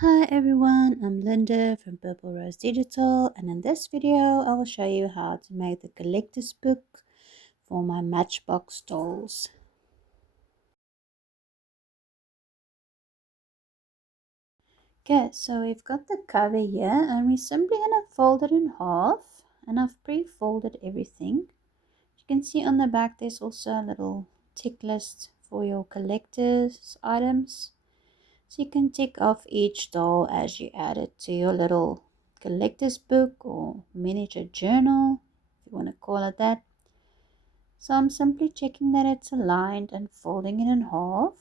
Hi everyone, I'm Linda from Purple Rose Digital, and in this video I will show you how to make the collector's book for my Matchbox dolls. Okay, so we've got the cover here and we're simply going to fold it in half, and I've pre-folded everything. You can see on the back there's also a little tick list for your collector's items. So you can tick off each doll as you add it to your little collector's book or miniature journal, if you want to call it that. So I'm simply checking that it's aligned and folding it in half.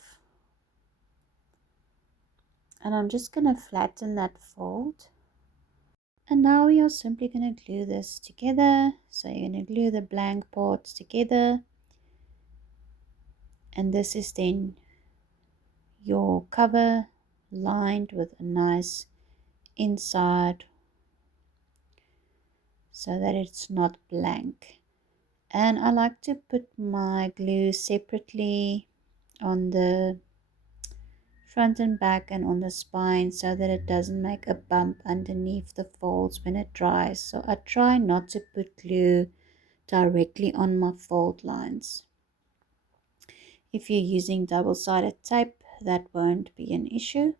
And I'm just going to flatten that fold. And now we are simply going to glue this together. So you're going to glue the blank parts together. And this is then your cover lined with a nice inside so that it's not blank. And I like to put my glue separately on the front and back and on the spine so that it doesn't make a bump underneath the folds when it dries. So I try not to put glue directly on my fold lines. If you're using double-sided tape, that won't be an issue.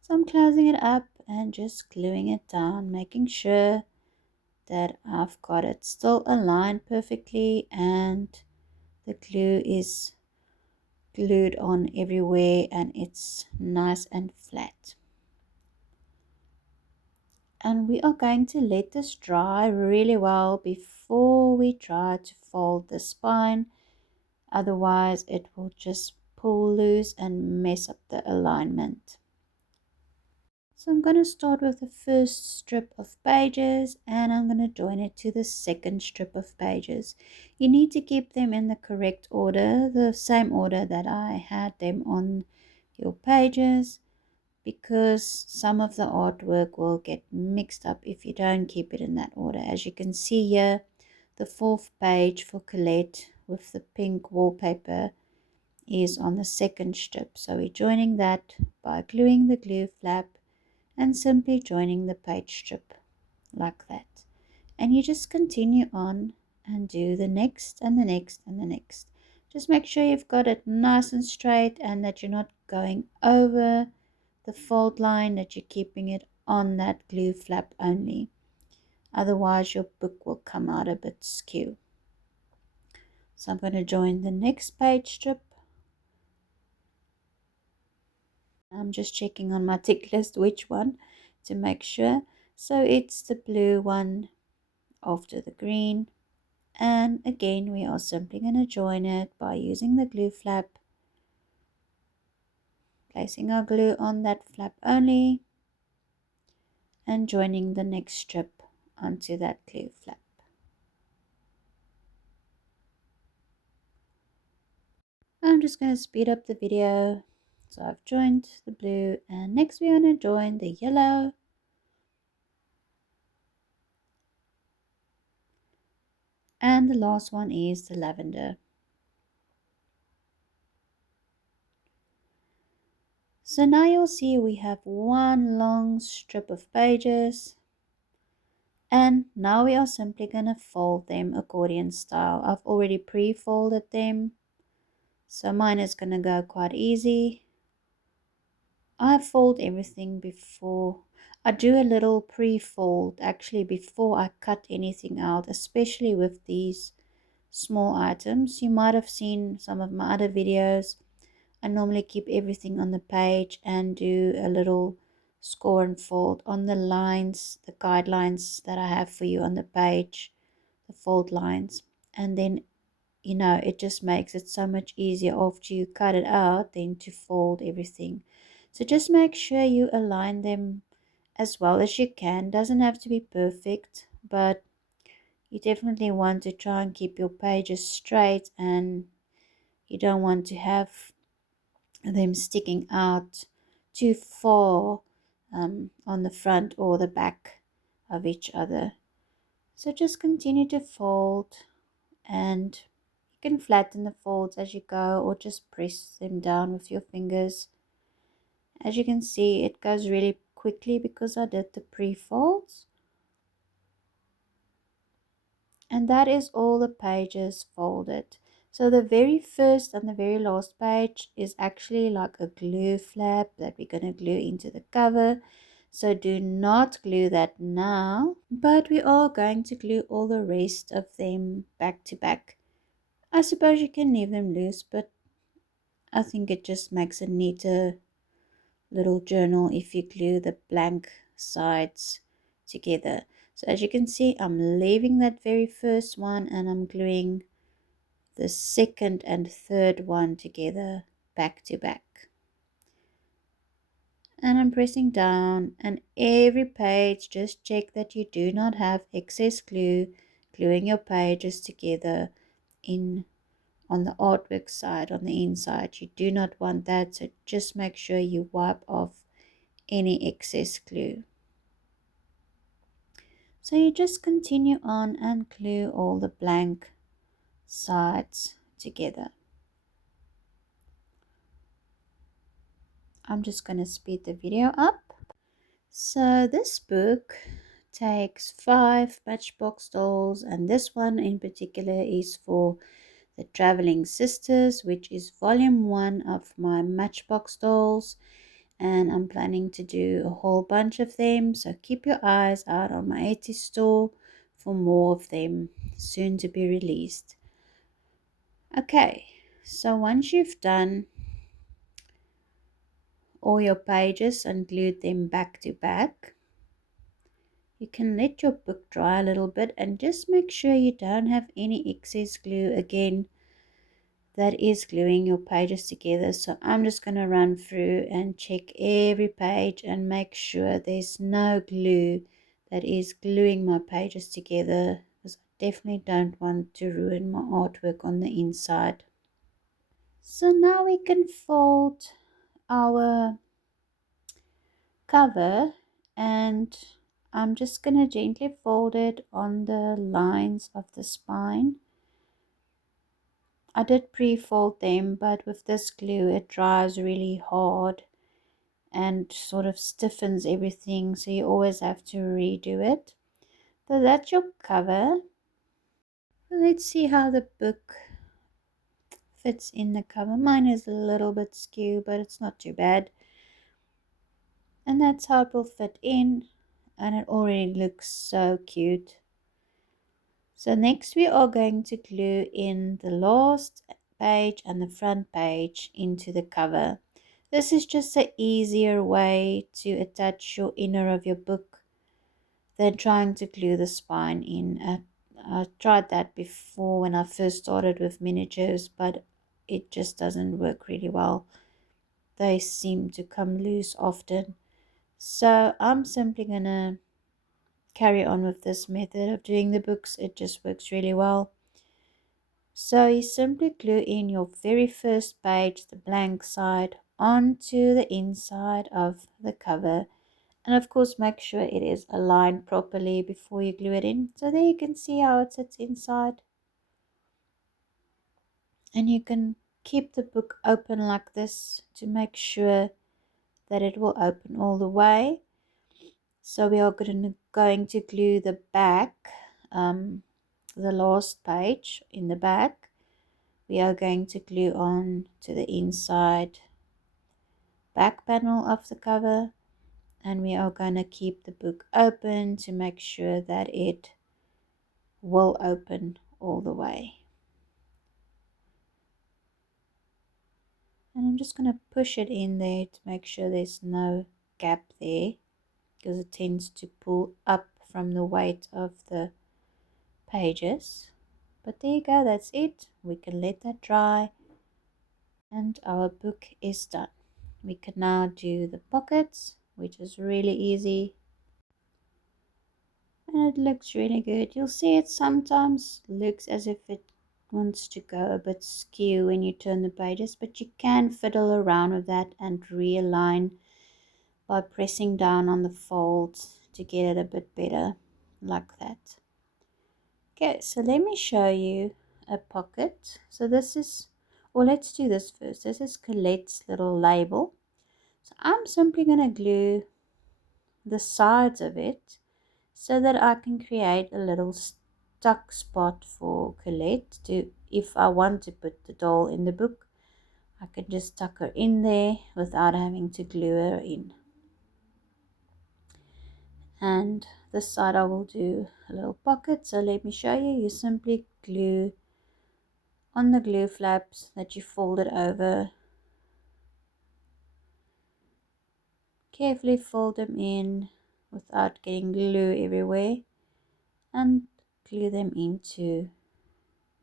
So I'm closing it up and just gluing it down, making sure that I've got it still aligned perfectly and the glue is glued on everywhere and it's nice and flat. And we are going to let this dry really well before we try to fold the spine, otherwise it will just pull loose and mess up the alignment. So I'm going to start with the first strip of pages and I'm going to join it to the second strip of pages. You need to keep them in the correct order, the same order that I had them on your pages, because some of the artwork will get mixed up if you don't keep it in that order. As you can see here, the fourth page for Colette with the pink wallpaper is on the second strip. So we're joining that by gluing the glue flap and simply joining the page strip like that. And you just continue on and do the next and the next and the next. Just make sure you've got it nice and straight and that you're not going over the fold line, that you're keeping it on that glue flap only. Otherwise your book will come out a bit skew. So I'm going to join the next page strip. I'm just checking on my tick list which one to make sure. So it's the blue one after the green. And again, we are simply going to join it by using the glue flap, placing our glue on that flap only, and joining the next strip onto that glue flap. I'm just going to speed up the video. So I've joined the blue, and next we're going to join the yellow, and the last one is the lavender. So now you'll see we have one long strip of pages, and now we are simply going to fold them accordion style. I've already pre-folded them, so mine is going to go quite easy. I fold everything before I do a little pre-fold, actually before I cut anything out, especially with these small items. You might have seen some of my other videos. I normally keep everything on the page and do a little score and fold on the lines, the guidelines that I have for you on the page, the fold lines. And then, it just makes it so much easier after you cut it out than to fold everything. So just make sure you align them as well as you can. Doesn't have to be perfect, but you definitely want to try and keep your pages straight, and you don't want to have them sticking out too far on the front or the back of each other. So just continue to fold, and you can flatten the folds as you go or just press them down with your fingers. As you can see, it goes really quickly because I did the pre-folds. And that is all the pages folded. So the very first and the very last page is actually like a glue flap that we're going to glue into the cover. So do not glue that now, but we are going to glue all the rest of them back to back. I suppose you can leave them loose, but I think it just makes a neater little journal if you glue the blank sides together. So as you can see, I'm leaving that very first one and I'm gluing the second and third one together back to back. And I'm pressing down, and every page just check that you do not have excess glue gluing your pages together in on the artwork side, on the inside. You do not want that, so just make sure you wipe off any excess glue. So you just continue on and glue all the blank sides together. I'm just going to speed the video up. So this book takes 5 Matchbox dolls, and this one in particular is for the Traveling Sisters, which is volume 1 of my Matchbox dolls, and I'm planning to do a whole bunch of them, so keep your eyes out on my Etsy store for more of them soon to be released. Okay, so once you've done all your pages and glued them back to back, you can let your book dry a little bit and just make sure you don't have any excess glue again that is gluing your pages together. So I'm just going to run through and check every page and make sure there's no glue that is gluing my pages together, because I definitely don't want to ruin my artwork on the inside. So now we can fold our cover, and I'm just going to gently fold it on the lines of the spine. I did pre-fold them, but with this glue it dries really hard and sort of stiffens everything, so you always have to redo it. So that's your cover. Let's see how the book fits in the cover. Mine is a little bit skew, but it's not too bad. And that's how it will fit in, and it already looks so cute. So next we are going to glue in the last page and the front page into the cover. This is just an easier way to attach your inner of your book than trying to glue the spine in. I tried that before when I first started with miniatures, but it just doesn't work really well. They seem to come loose often. So I'm simply going to carry on with this method of doing the books. It just works really well. So you simply glue in your very first page, the blank side, onto the inside of the cover, and of course make sure it is aligned properly before you glue it in. So there you can see how it sits inside, and you can keep the book open like this to make sure that it will open all the way. So we are going to glue the back, the last page in the back. We are going to glue on to the inside back panel of the cover, and we are going to keep the book open to make sure that it will open all the way. And I'm just going to push it in there to make sure there's no gap there, because it tends to pull up from the weight of the pages. But there you go, that's it. We can let that dry and our book is done. We can now do the pockets, which is really easy, and it looks really good. You'll see it sometimes looks as if it wants to go a bit skew when you turn the pages, but you can fiddle around with that and realign by pressing down on the folds to get it a bit better, like that. Okay, so let me show you a pocket. So this is, or let's do this first. This is Colette's little label. So I'm simply going to glue the sides of it so that I can create a little stuck spot for Colette to, if I want to put the doll in the book, I can just tuck her in there without having to glue her in. And this side I will do a little pocket. So let me show you. You simply glue on the glue flaps that you folded over. Carefully fold them in without getting glue everywhere and glue them into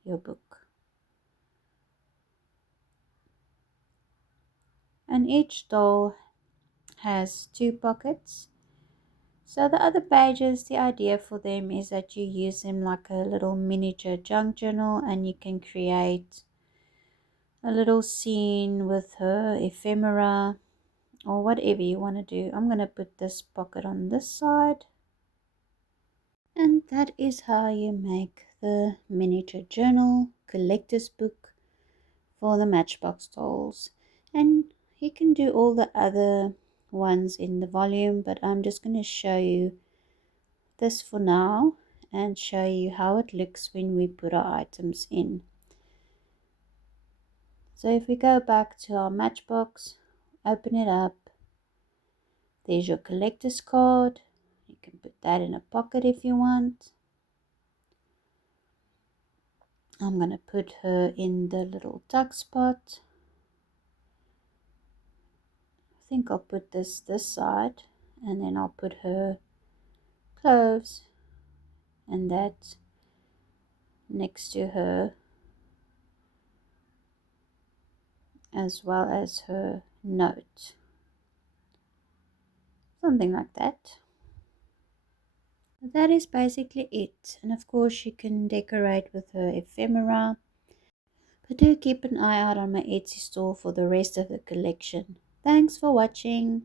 your book. And each doll has 2 pockets. So the other pages, the idea for them is that you use them like a little miniature junk journal, and you can create a little scene with her ephemera or whatever you want to do. I'm going to put this pocket on this side. And that is how you make the miniature journal collector's book for the Matchbox Dolls. And you can do all the other ones in the volume, but I'm just going to show you this for now and show you how it looks when we put our items in. So if we go back to our Matchbox, open it up, there's your collector's card. You can put that in a pocket if you want. I'm going to put her in the little tuck spot. I think I'll put this side, and then I'll put her clothes and that next to her, as well as her note. Something like that. That is basically it. And of course you can decorate with her ephemera. But do keep an eye out on my Etsy store for the rest of the collection. Thanks for watching.